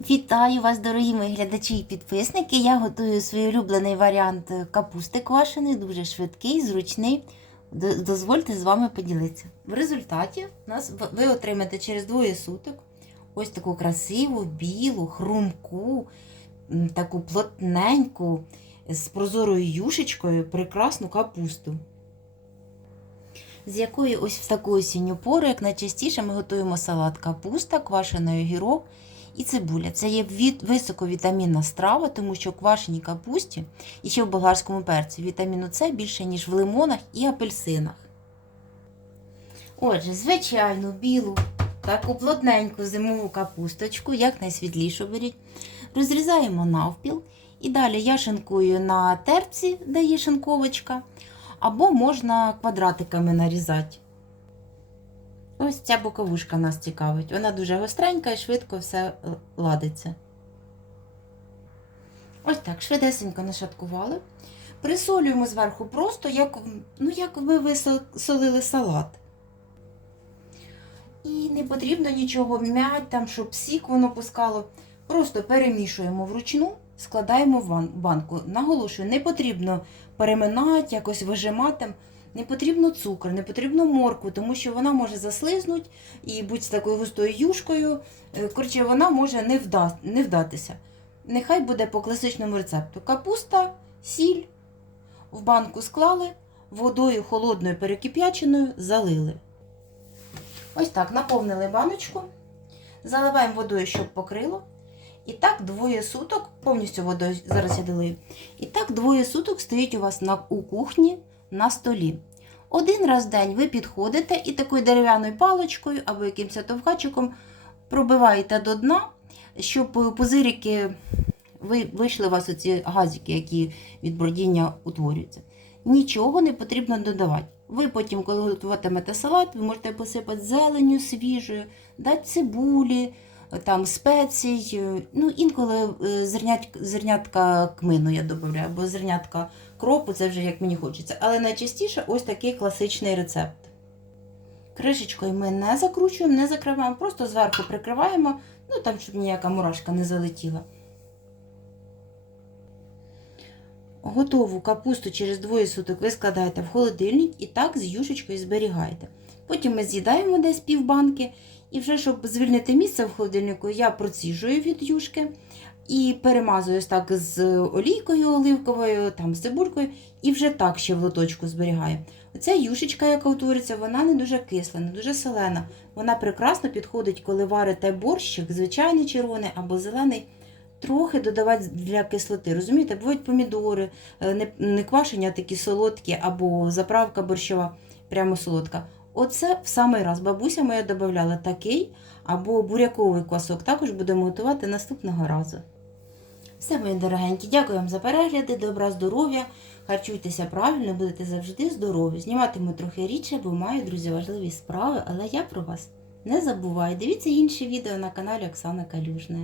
Вітаю вас, дорогі мої глядачі і підписники. Я готую свій улюблений варіант капусти квашеної, дуже швидкий, зручний. Дозвольте з вами поділитися. В результаті нас ви отримаєте через двоє суток ось таку красиву, білу, хрумку, таку плотненьку, з прозорою юшечкою прекрасну капусту. З якої ось в таку осінню пору, як найчастіше, ми готуємо салат капуста, квашений огірок і цибуля. Це є від, високовітамінна страва, тому що в квашеній капусті і ще в болгарському перці вітаміну С більше, ніж в лимонах і апельсинах. Отже, звичайну білу, таку плотненьку зимову капусточку, як найсвітлішу беріть, розрізаємо навпіл. І далі я шинкую на терці, де є шинковочка, або можна квадратиками нарізати. Ось ця боковушка нас цікавить. Вона дуже гостренька і швидко все ладиться. Ось так, швидесенько нашаткували. Присолюємо зверху просто, як, ну, як ви со- солили салат. І не потрібно нічого м'ять, там, щоб сік воно пускало. Просто перемішуємо вручну, складаємо в банку. Наголошую, не потрібно переминати, якось вижимати. Не потрібно цукор, не потрібно моркву, тому що вона може заслизнути і бути такою густою юшкою. Е, Коротше, вона може не, вда... не вдатися. Нехай буде по класичному рецепту. Капуста, сіль в банку склали, водою холодною перекип'яченою залили. Ось так, наповнили баночку, заливаємо водою, щоб покрило. І так двоє суток, повністю водою зараз я долию. І так двоє суток стоїть у вас на, у кухні на столі. Один раз в день ви підходите і такою дерев'яною паличкою або якимось товкачиком пробиваєте до дна, щоб пузирики ви, вийшли у вас оці газики, які від бродіння утворюються. Нічого не потрібно додавати. Ви потім, коли готуватимете салат, ви можете посипати зеленю свіжою, дати цибулі, там спецій. е, Ну, інколи е, зернят, зернятка кмину я додаю, або зернятка кропу, це вже як мені хочеться. Але найчастіше ось такий класичний рецепт. Кришечкою ми не закручуємо, не закриваємо, просто зверху прикриваємо, ну там, щоб ніяка мурашка не залетіла. Готову капусту через двоє суток ви складаєте в холодильник і так з юшечкою зберігаєте. Потім ми з'їдаємо десь півбанки, і вже щоб звільнити місце в холодильнику, я проціжую від юшки і перемазуюсь так з олійкою оливковою, там з цибулькою, і вже так ще в лоточку зберігаю. Оця юшечка, яка утвориться, вона не дуже кисла, не дуже солена. Вона прекрасно підходить, коли варите борщик, звичайний червоний або зелений. Трохи додавати для кислоти. Розумієте, бувають помідори, е, не, квашені, такі солодкі, або заправка борщова, прямо солодка. Оце в самий раз. Бабуся моя додавала такий або буряковий квасок. Також будемо готувати наступного разу. Все, мої дорогенькі, дякую вам за перегляди, добра здоров'я. Харчуйтеся правильно, будете завжди здорові. Зніматиму трохи рідше, бо маю, друзі, важливі справи, але я про вас не забуваю. Дивіться інші відео на каналі Оксана Калюжна.